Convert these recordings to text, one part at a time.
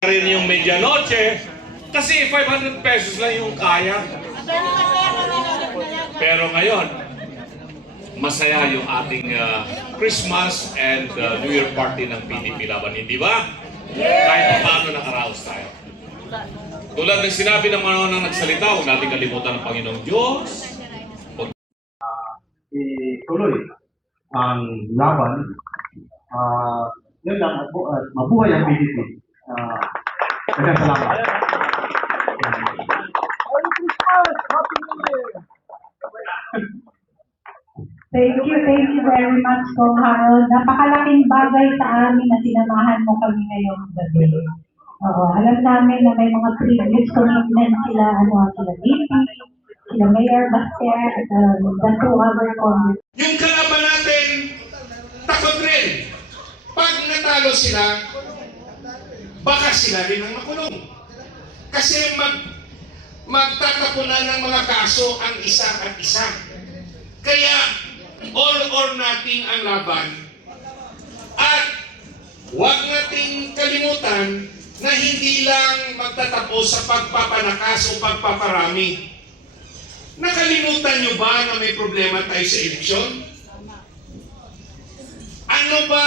rin yung medianoche kasi 500 pesos lang yung kaya. Pero ngayon, masaya yung ating Christmas and New Year party ng PDP Laban, hindi ba? Kahit paano nakaraos tayo. Tulad ng sinabi ng mga nang nagsalita, huwag natin kalimutan ng Panginoong Diyos. Ituloy ang laban. Yun lang, mabuhay ang PDP. Salamat. Thank you very much, Kong Harold. Napakalaking bagay sa amin na sinamahan mo kami ngayong gabi. Oo, alam namin na may mga previous commitment sila, sila VP, sila Mayor Baster, at the two other congress. Yung kalaban natin, takot rin. Pag natalo sila, baka sila rin ang makulong. Kasi magtatapunan ng mga kaso ang isa at isa. Kaya, all or nothing ang laban. At huwag nating kalimutan na hindi lang magtatapos sa pagpapalakas o pagpaparami. Nakalimutan nyo ba na may problema tayo sa eleksyon? Ano ba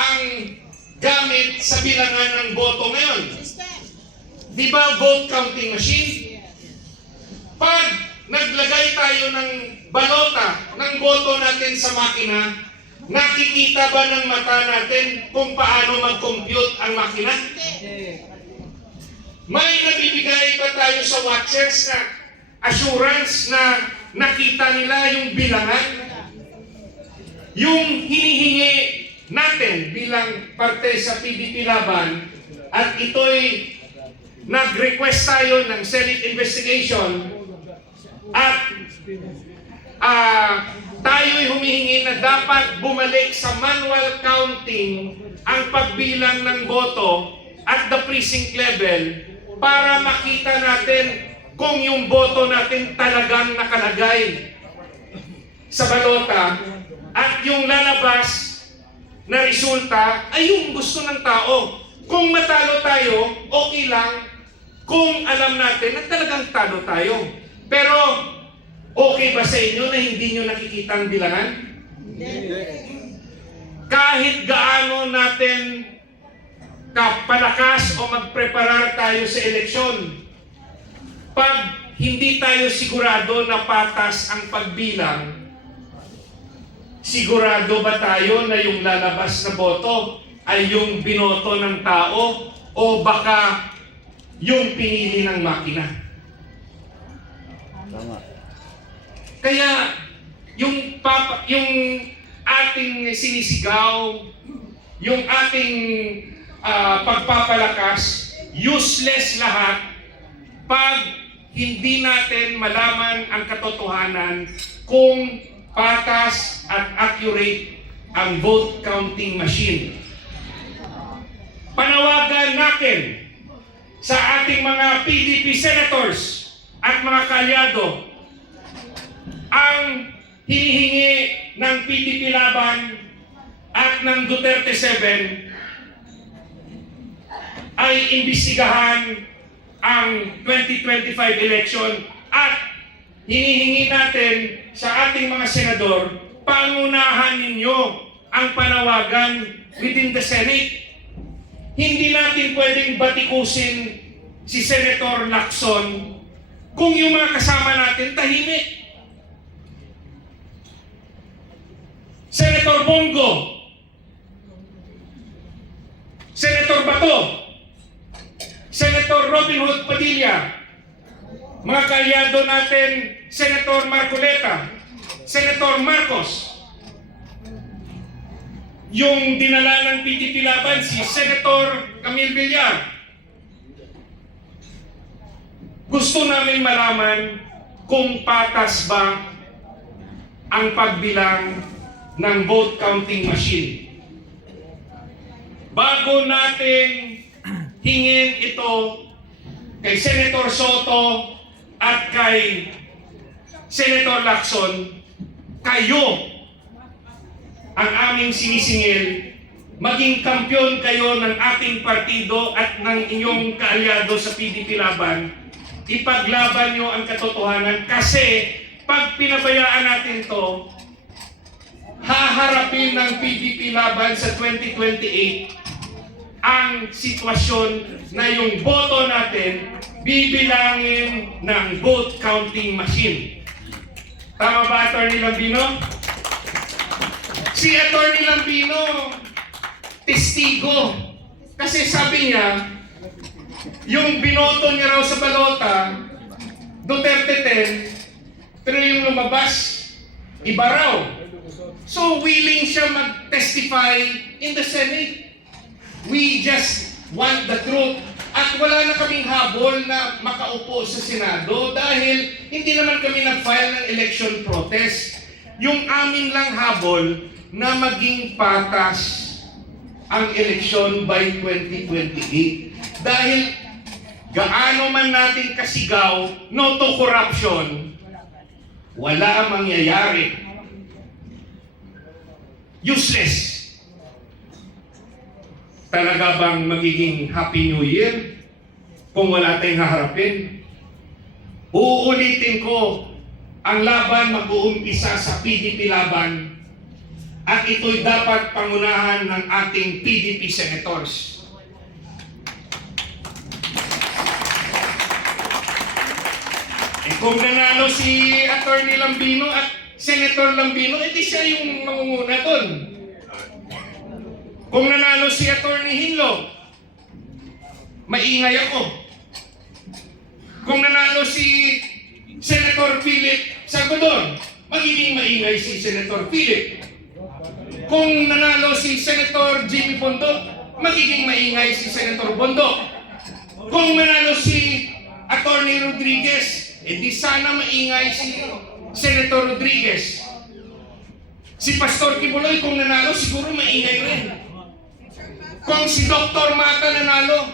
ang gamit sa bilangan ng boto ngayon? Di ba vote counting machine? Pag naglagay tayo ng balota ng boto natin sa makina, nakikita ba ng mata natin kung paano mag-compute ang makina? May nabibigay ba tayo sa watchers na assurance na nakita nila yung bilangan? Yung hinihingi natin bilang parte sa PDP Laban, at ito'y nag-request tayo ng Senate investigation, at tayo'y humihingi na dapat bumalik sa manual counting ang pagbilang ng boto at the precinct level para makita natin kung yung boto natin talagang nakalagay sa balota at yung lalabas na resulta ay yung gusto ng tao. Kung matalo tayo, okay lang kung alam natin na talagang talo tayo. Pero okay ba sa inyo na hindi nyo nakikita ang bilangan? Kahit gaano natin kapalakas o magpreparar tayo sa eleksyon, pag hindi tayo sigurado na patas ang pagbilang, sigurado ba tayo na yung lalabas na boto ay yung binoto ng tao o baka yung pinili ng makina? Kaya yung ating sinisigaw, yung ating pagpapalakas, useless lahat pag hindi natin malaman ang katotohanan kung patas at accurate ang vote counting machine. Panawagan natin sa ating mga PDP senators at mga kalyado, ang hinihingi ng PDP Laban at ng Duterte 7 ay imbestigahan ang 2025 election, at hinihingi natin sa ating mga senador, pangunahan ninyo ang panawagan within the Senate. Hindi natin pwedeng batikusin si Senator Lacson kung yung mga kasama natin tahimik. Senator Bongo, Senator Bato, Senator Robin Hood Padilla, mga kalyado natin, Senator Marcoleta, Senator Marcos, yung dinala ng PDP Laban, si Senator Camille Villar. Gusto namin malaman kung patas ba ang pagbilang ng vote counting machine. Bago natin hingin ito kay Senator Soto at kay Senator Lacson, kayo ang aming sinisingil maging kampiyon kayo ng ating partido at ng inyong kaalyado sa PDP Laban, ipaglaban nyo ang katotohanan kasi pag pinabayaan natin to, haharapin ng PDP Laban sa 2028 ang sitwasyon na yung boto natin bibilangin ng vote counting machine. Tama ba, Atty. Lambino? Si Atty. Lambino, testigo. Kasi sabi niya, yung binoto niya raw sa balota, Duterte 10, pero yung lumabas, iba raw. So willing siya mag-testify in the Senate. We just want the truth. At wala na kaming habol na makaupo sa Senado dahil hindi naman kami nag-file ng election protest. Yung amin lang habol na maging patas ang eleksyon by 2028. Dahil gaano man natin kasigaw, no to corruption, wala mangyayari. Useless. Talaga bang magiging Happy New Year kung wala tayong haharapin? Uulitin ko, ang laban mag-uumpisa sa PDP Laban at ito'y dapat pangunahan ng ating PDP senators. Kung nanalo si Atty. Lambino at Senator Lambino, edi siya yung mangunguna doon. Kung nanalo si Atty. Hinlo, maingay ako. Kung nanalo si Senator Philip Sagodon, magiging maingay si Senator Philip. Kung nanalo si Senator Jimmy Bondo, magiging maingay si Senator Bondo. Kung nanalo si Atty. Rodriguez, edi sana maingay si Senator Rodriguez. Si Pastor Kibuloy kung nanalo, siguro maingay rin. Kung si Dr. Mata nanalo,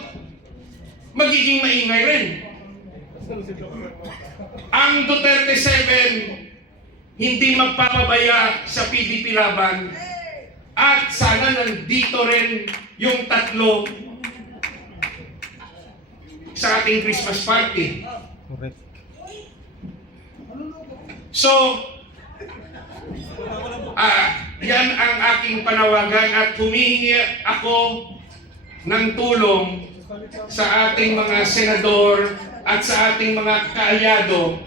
magiging maingay rin. Ang Duterte 7 hindi magpapabaya sa PDP Laban at sana nandito rin yung tatlo sa ating Christmas party. So, yan ang aking panawagan at humihingi ako ng tulong sa ating mga senador at sa ating mga kaalyado.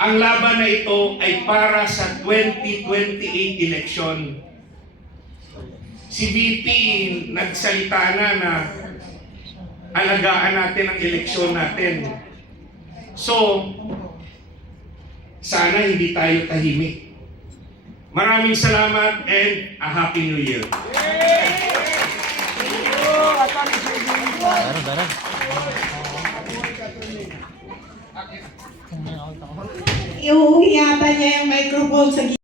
Ang laban na ito ay para sa 2028 election. Si VP nagsalita na alagaan natin ang eleksyon natin. So, sana hindi tayo tahimik. Maraming salamat and a Happy New Year. Iuwi yata niya yung microphone sa